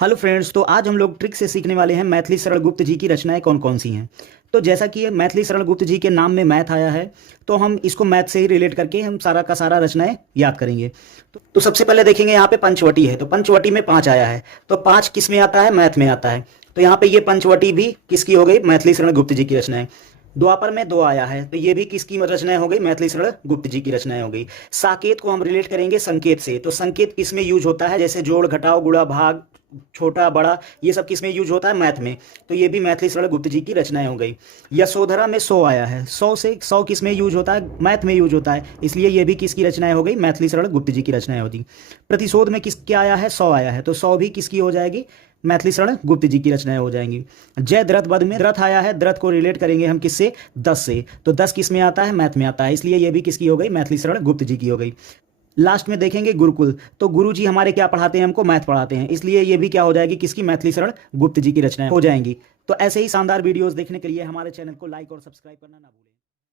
Hello friends, तो आज हम लोग ट्रिक से सीखने वाले हैं मैथिली शरण गुप्त जी की रचनाएं कौन कौन सी हैं। तो जैसा कि ये मैथिली शरण गुप्त जी के नाम में मैथ आया है, तो हम इसको मैथ से ही रिलेट करके हम सारा का सारा रचनाएं याद करेंगे। तो सबसे पहले देखेंगे, यहाँ पे पंचवटी है, तो पंचवटी में 5 आया है। तो 5 किस में आता है? मैथ में आता है। तो यहाँ पे ये पंचवटी भी किसकी हो गई? मैथिली शरण गुप्त जी की रचनाएं। द्वापर में 2 आया है, तो ये भी किसकी रचनाएं हो गई? मैथिली शरण गुप्त जी की रचनाएं हो गई। साकेत को हम रिलेट करेंगे संकेत से, तो संकेत किस में यूज होता है? जैसे जोड़, घटाओ, गुणा, भाग, छोटा, बड़ा, ये सब किस में यूज होता है? मैथ में। तो ये भी मैथिली शरण गुप्त जी की रचनाएं हो गई। यशोधरा में 100 आया है, 100 से 100 किस में यूज होता है? मैथ में यूज होता है, इसलिए ये भी किसकी रचनाएं हो गई? मैथिली शरण गुप्त जी की रचनाएं होती। प्रतिशोध में किस क्या आया है? 100 आया है, तो 100 भी किसकी हो जाएगी? मैथिली शरण गुप्त जी की रचनाएं हो जाएंगी। जय द्रथ वध में द्रथ आया है, द्रथ को रिलेट करेंगे हम किससे? 10 से, तो 10 किस में आता है? मैथ में आता है, इसलिए ये भी किसकी हो गई? मैथिली शरण गुप्त जी की हो गई। लास्ट में देखेंगे गुरुकुल, तो गुरु जी हमारे क्या पढ़ाते हैं? हमको मैथ पढ़ाते हैं, इसलिए ये भी क्या हो जाएगी? किसकी? मैथिली शरण गुप्त जी की रचनाएं हो जाएंगी। तो ऐसे ही शानदार वीडियोस देखने के लिए हमारे चैनल को लाइक और सब्सक्राइब करना ना भूलें।